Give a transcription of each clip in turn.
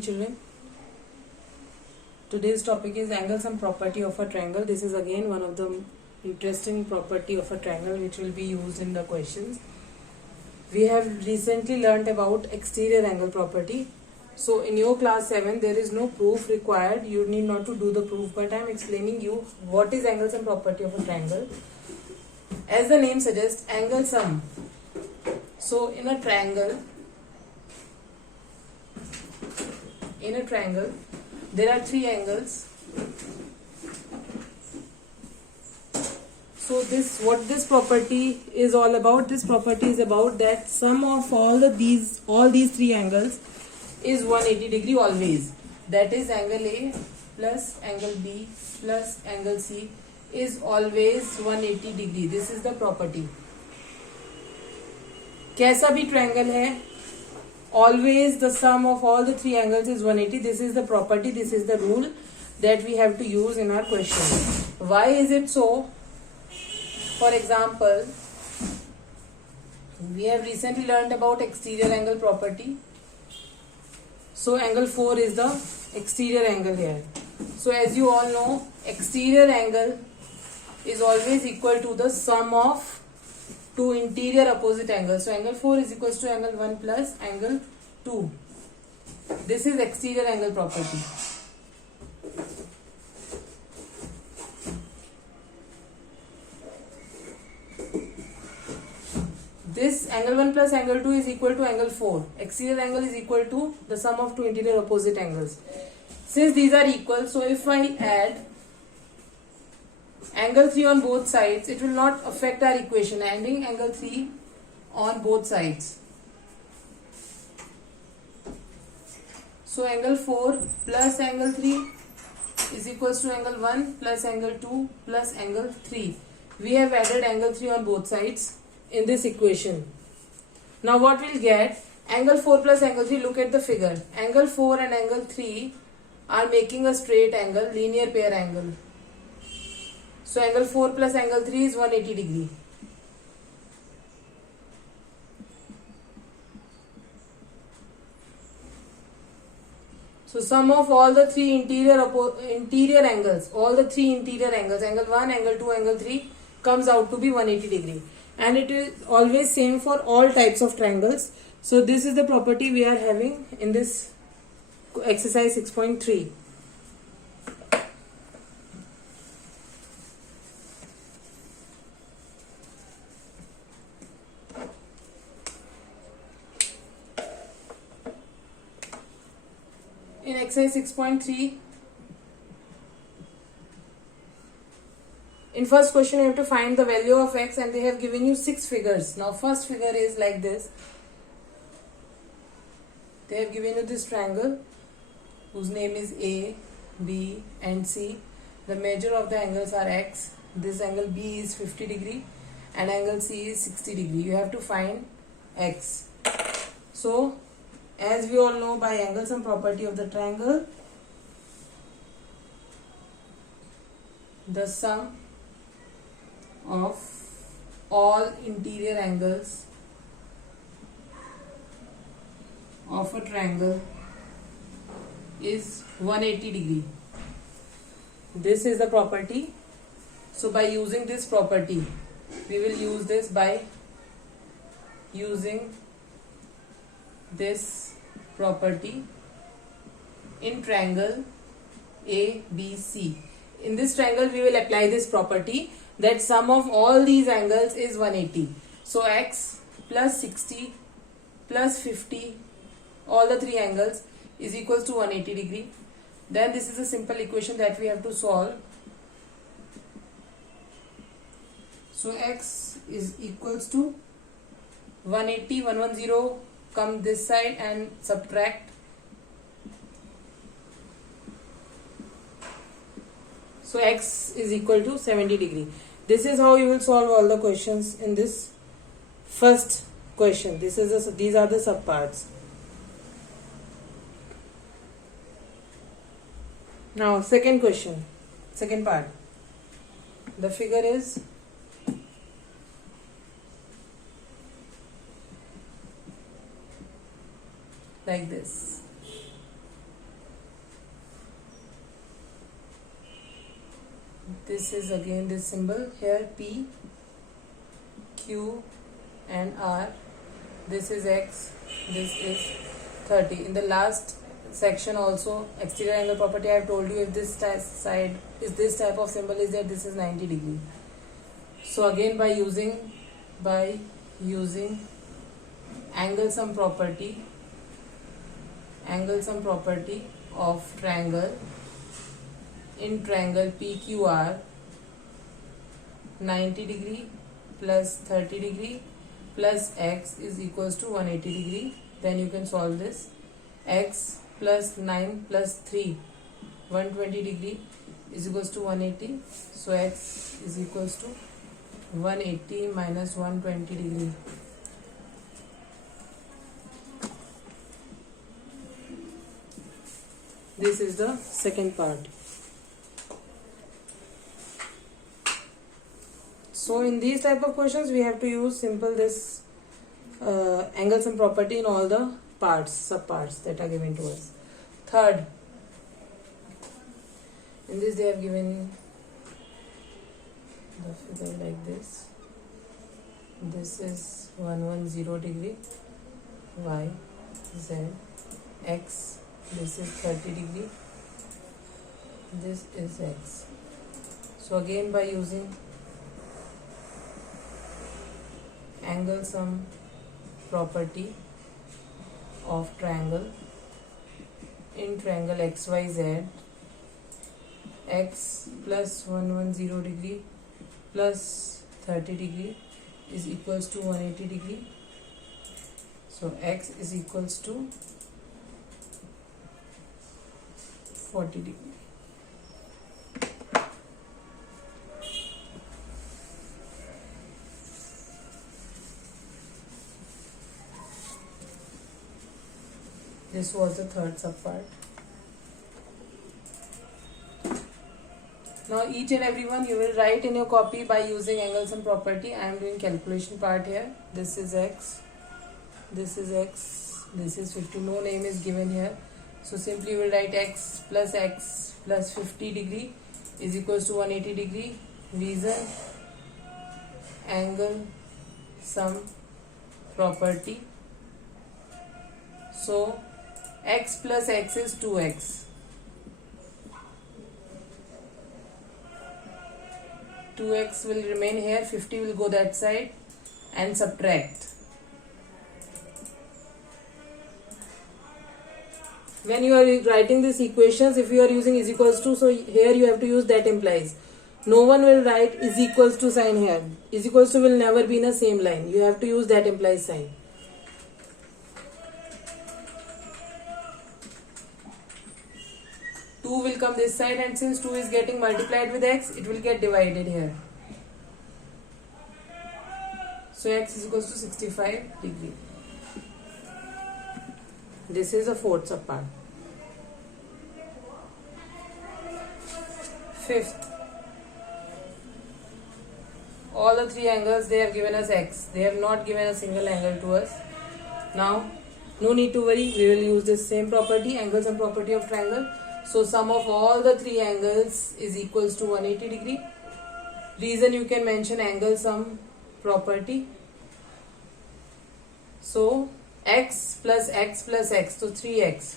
morning, children. Today's topic is angle sum property of a triangle. This is again one of the interesting property of a triangle which will be used in the questions. We have recently learnt about exterior angle property. So in your class 7 there is no proof required. You need not to do the proof, but I am explaining you what is angle sum property of a triangle. As the name suggests, angle sum. So in a triangle there are three angles. So this property is all about. This property is about that sum of all these three angles is 180 degree always. That is angle A plus angle B plus angle C is always 180 degree. This is the property. कैसा भी triangle है, always the sum of all the three angles is 180. This is the property, this is the rule that we have to use in our question. Why is it so? For example, we have recently learned about exterior angle property. So angle 4 is the exterior angle here. So as you all know, exterior angle is always equal to the sum of two interior opposite angles. So angle 4 is equals to angle 1 plus angle 2. This is exterior angle property. This angle 1 plus angle 2 is equal to angle 4. Exterior angle is equal to the sum of two interior opposite angles. Since these are equal, so if I add angle 3 on both sides, it will not affect our equation. Adding angle 3 on both sides. So angle 4 plus angle 3 is equals to angle 1 plus angle 2 plus angle 3. We have added angle 3 on both sides in this equation. Now what we'll get? Angle 4 plus angle 3, look at the figure. Angle 4 and angle 3 are making a straight angle, linear pair angle. So angle 4 plus angle 3 is 180 degree. So sum of all the three interior angles, angle 1, angle 2, angle 3 comes out to be 180 degree. And it is always same for all types of triangles. So this is the property we are having in this exercise 6.3. In exercise 6.3, in first question you have to find the value of x and they have given you 6 figures. Now first figure is like this. They have given you this triangle whose name is A, B and C. The measure of the angles are x. This angle B is 50 degree and angle C is 60 degree. You have to find x. So as we all know, by angle sum property of the triangle, the sum of all interior angles of a triangle is 180 degree. This is the property. So by using this property, we will use this by using this property in triangle ABC. In this triangle we will apply this property that sum of all these angles is 180. So x plus 60 plus 50, all the three angles, is equals to 180 degree. Then this is a simple equation that we have to solve. So x is equals to 180, 110 come this side and subtract. So x is equal to 70 degree. This is how you will solve all the questions in this first question. These are the subparts. Now second question, second part. The figure is like this. this is again this symbol here, P, Q and R. This is X, this is 30. In the last section also, exterior angle property, I have told you if this side is this type of symbol is there, this is 90 degree. So again by using angle sum property of triangle, in triangle PQR, 90 degree plus 30 degree plus X is equals to 180 degree. Then you can solve this. X plus 9 plus 3, 120 degree is equals to 180. So X is equals to 180 minus 120 degree. This is the second part. So in these type of questions we have to use simple this angle sum property in all the parts, subparts that are given to us. Third, in this they have given the figure like this. This is 110 degree, Y, Z, X, this is 30 degree, this is X. So again by using angle sum property of triangle, in triangle XYZ, X plus 110 degree plus 30 degree is equals to 180 degree. So X is equals to 40 degree. This was the third subpart. Now each and every one you will write in your copy by using angle sum property. I am doing calculation part here. This is X, this is X, this is 50. No name is given here. So simply you will write X plus 50 degree is equals to 180 degree. Reason, angle sum property. So X plus X is 2X. 2X will remain here, 50 will go that side and subtract. When you are writing these equations, if you are using is equals to, so here you have to use that implies. No one will write is equals to sign here. Is equals to will never be in the same line. You have to use that implies sign. Two will come this side, and since 2 is getting multiplied with X, it will get divided here. So X is equals to 65 degree. This is the fourth subpart. Fifth, all the three angles they have given us X. They have not given a single angle to us. Now, no need to worry. We will use this same property, angle sum property of triangle. So sum of all the three angles is equals to 180 degree. Reason you can mention angle sum property. So X plus X plus X, so 3X,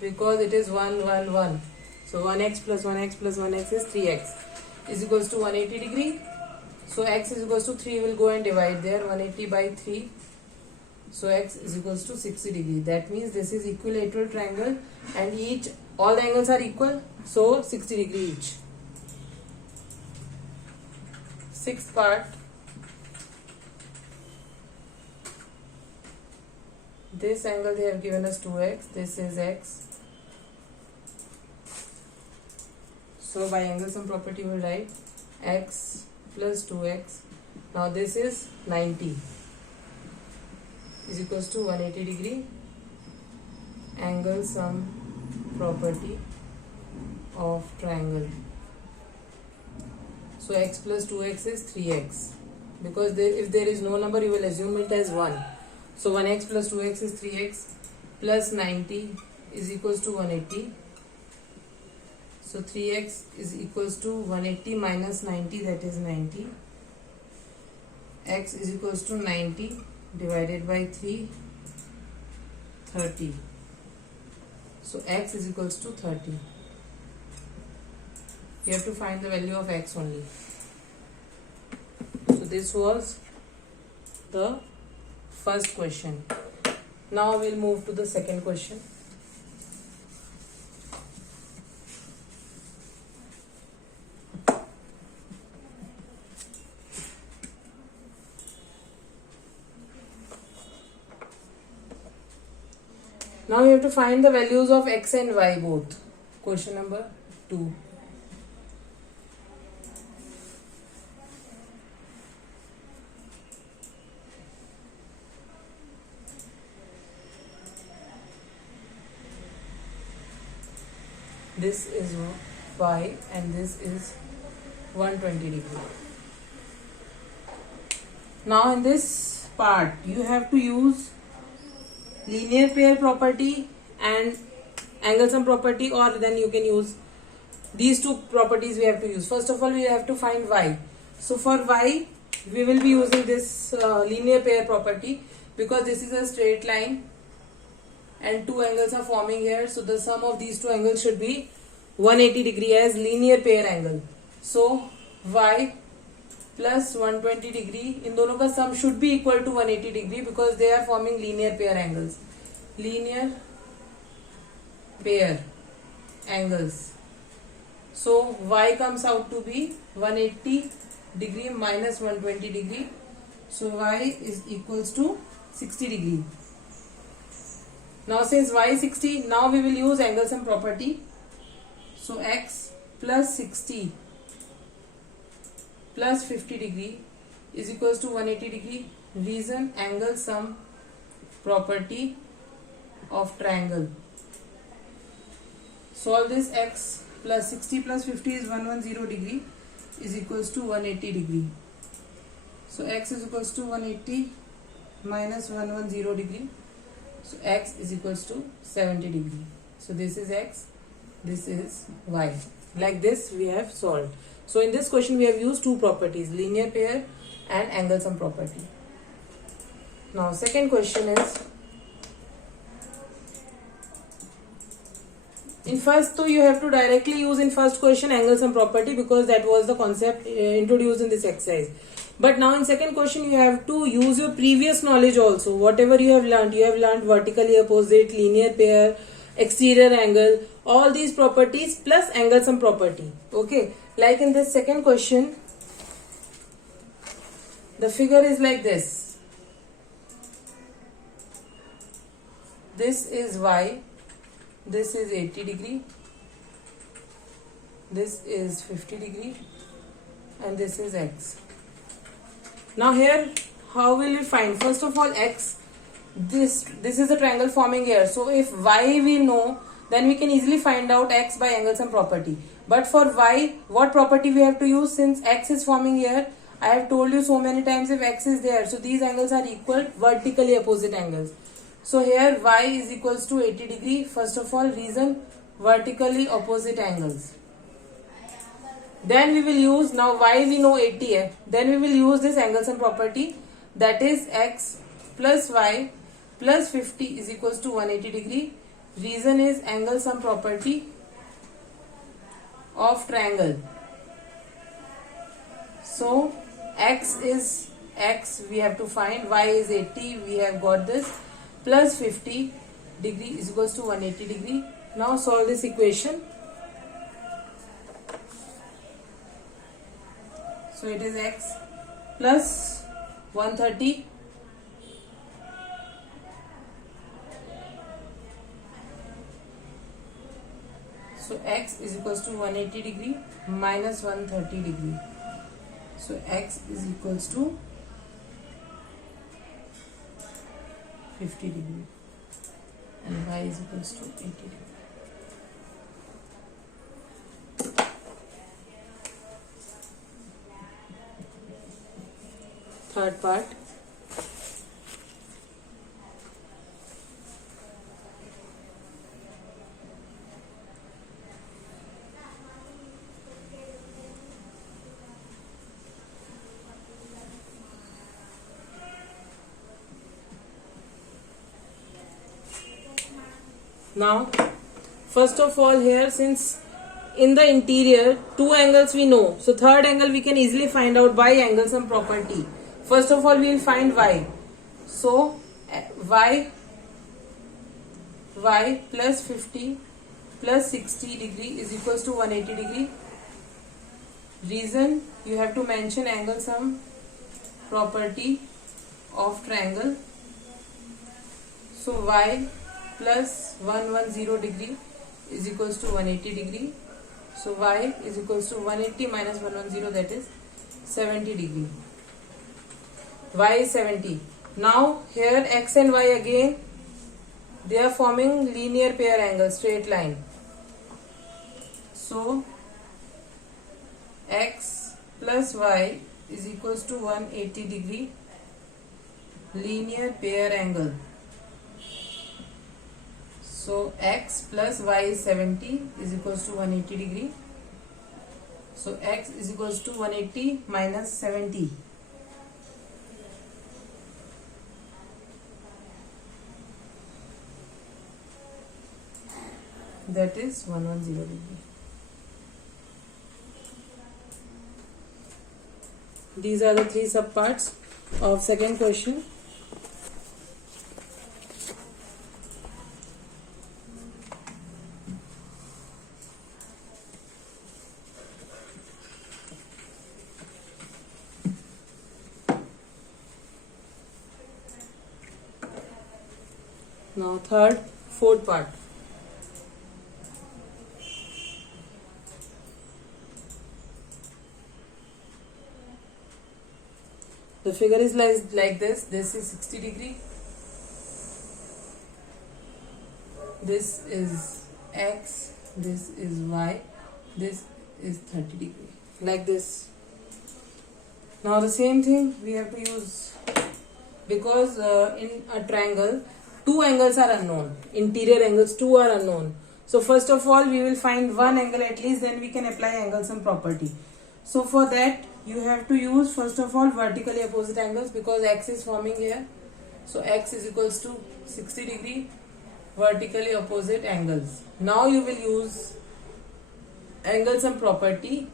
because it is 1, 1, 1. So 1X plus 1X plus 1X is 3X is equals to 180 degree. So X is equals to 3 will go and divide there, 180 by 3. So X is equals to 60 degree. That means this is equilateral triangle and all the angles are equal. So 60 degree each. Sixth part. This angle they have given us 2X. This is X. So by angle sum property we will write X plus 2X. Now this is 90 is equals to 180 degree. Angle sum property of triangle. So X plus 2X is 3X, because if there is no number you will assume it as 1. So 1X plus 2X is 3X plus 90 is equals to 180. So 3x is equals to 180 minus 90, that is 90. X is equals to 90 divided by 3, 30. So x is equals to 30. We have to find the value of x only. So this was the first question. Now we'll move to the second question. Now you have to find the values of x and y both. Question number 2. This is y and this is 120 degree. Now in this part you have to use linear pair property and angle sum property, or then you can use these two properties. We have to use, first of all we have to find y. So for y we will be using this linear pair property, because this is a straight line and two angles are forming here, so the sum of these two angles should be 180 degree as linear pair angle. So y plus 120 degree, in दोनों का sum should be equal to 180 degree because they are forming linear pair angles. Linear pair angles. So y comes out to be 180 degree minus 120 degree. So y is equals to 60 degree. Now since y is 60, now we will use angle sum property. So x plus 60 plus 50 degree is equals to 180 degree. Reason, angle sum property of triangle. Solve this. X plus 60 plus 50 is 110 degree is equals to 180 degree. So x is equals to 180 minus 110 degree. So x is equals to 70 degree. So this is x, this is y. Like this we have solved. So in this question we have used two properties, linear pair and angle sum property. Now second question is, in first though you have to directly use in first question angle sum property because that was the concept introduced in this exercise. But now in second question you have to use your previous knowledge also. Whatever you have learned vertically opposite, linear pair, exterior angle, all these properties plus angle sum property. Okay, like in this second question, the figure is like this. This is y, this is 80 degree, this is 50 degree, and this is x. Now here how will we find? First of all x, this is the triangle forming here. So if y we know, then we can easily find out x by angle sum property. But for y, what property we have to use? Since x is forming here, I have told you so many times, if x is there, so these angles are equal, vertically opposite angles. So here y is equals to 80 degree. First of all, reason, vertically opposite angles. Then we will use, now y we know 80 hai, then we will use this angle sum property, that is x plus y plus 50 is equals to 180 degree. Reason is angle sum property of triangle. So x is x, we have to find, y is 80, we have got this, plus 50 degree is equals to 180 degree. Now solve this equation. So it is x plus 130 so x is equals to 180 degree minus 130 degree. So x is equals to 50 degree and y is equals to 80 degree. Third part. Now, first of all here, since in the interior, two angles we know. So third angle we can easily find out by angle sum property. First of all, we will find y. So y plus 50 plus 60 degree is equals to 180 degree. Reason, you have to mention angle sum property of triangle. So y plus 110 degree is equals to 180 degree. So y is equals to 180 minus 110, that is 70 degree. Y is 70. Now here x and y again, they are forming linear pair angle, straight line. So x plus y is equals to 180 degree linear pair angle. So x plus y is 70 is equals to 180 degree. So x is equals to 180 minus 70. That is 110 degree. These are the three subparts of second question. Now fourth part. The figure is like this. This is 60 degree. This is x. This is y. This is 30 degree. Like this. Now the same thing we have to use, because in a triangle, two angles are unknown. Interior angles, two are unknown. So first of all, we will find one angle at least, then we can apply angle sum property. So for that, you have to use first of all vertically opposite angles, because x is forming here. So x is equals to 60 degree vertically opposite angles. Now you will use angle sum property.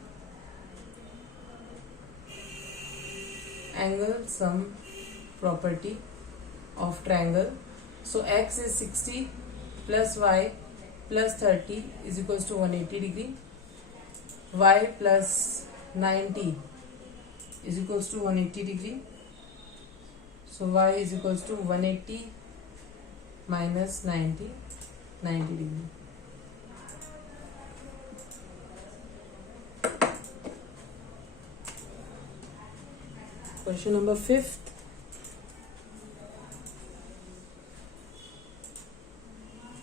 Angle sum property of triangle. So x is 60 plus y plus 30 is equals to 180 degree. Y plus 90 is equals to 180 degree. So y is equals to 180 minus 90 degree. Question number 5th.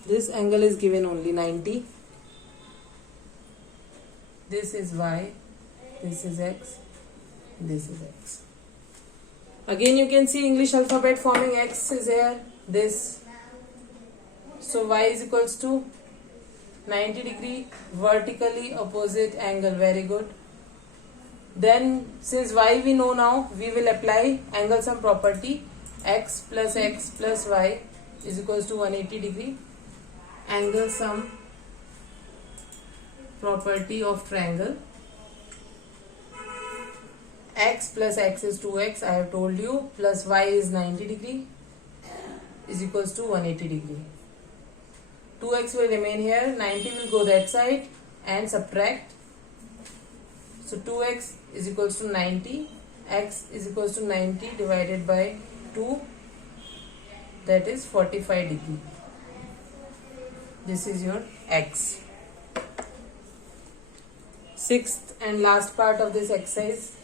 This angle is given only 90. This is y, this is x, this is x. Again you can see English alphabet forming. X is here, this. So y is equals to 90 degree vertically opposite angle. Very good. Then since y we know now, we will apply angle sum property. X plus y is equals to 180 degree. Angle sum property of triangle. X plus x is 2x, I have told you, plus y is 90 degree is equals to 180 degree. 2x will remain here, 90 will go that side and subtract. So 2x is equals to 90, x is equals to 90 divided by 2, that is 45 degree. This is your x. Sixth and last part of this exercise.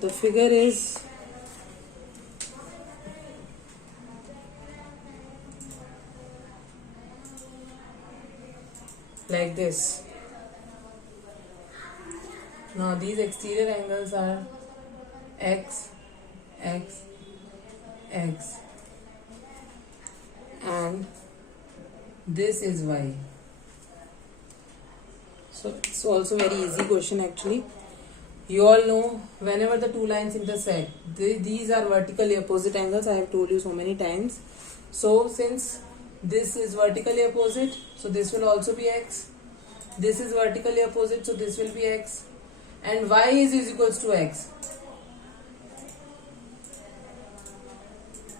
The figure is like this. Now these exterior angles are x, x, x, and this is y. So it's also very easy question actually. You all know whenever the two lines intersect, these are vertically opposite angles. I have told you so many times. So since this is vertically opposite, so this will also be x. This is vertically opposite, so this will be x. And y is equals to x.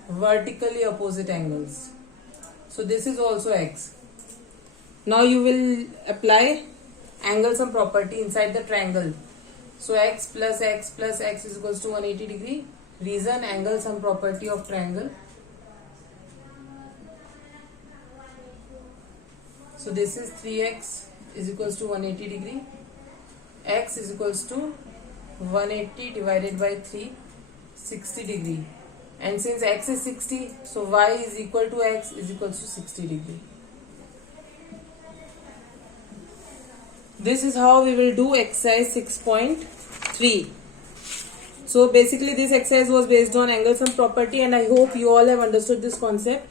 Vertically opposite angles. So this is also x. Now you will apply angle sum property inside the triangle. So x plus x plus x is equals to 180 degree. Reason angle sum property of triangle. So this is 3x is equals to 180 degree. X is equals to 180 divided by 3, 60 degree. And since x is 60, so y is equal to x is equals to 60 degree. This is how we will do exercise 6.3. So basically this exercise was based on angle sum property, and I hope you all have understood this concept.